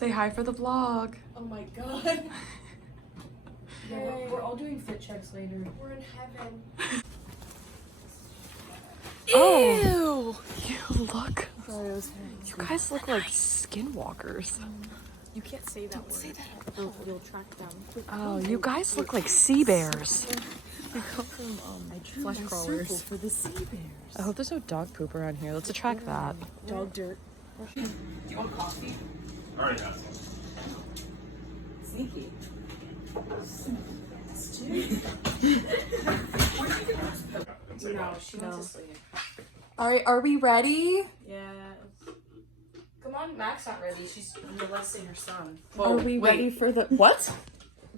Say hi for the vlog. Oh my god. Yeah, we're all doing fit checks later. We're in heaven. Oh, you look. You guys look like skinwalkers. You can't say that word. Say that. You'll track them. Oh, you guys look like sea bears. We come from flesh crawlers. For the sea bears. I hope there's no dog poop around here. Let's attract that. Dog dirt. Do you want coffee? Already has some. Sneaky. No, she wants to sleep. Are we ready? Yeah. Come on, Mac's not ready. She's molesting her son. Are we ready for the what?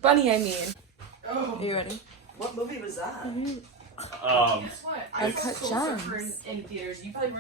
Bunny, I mean. Oh. Are you ready? What movie was that? Um, Guess what? I Uncut saw Soul Gems. Surfer in theaters. You probably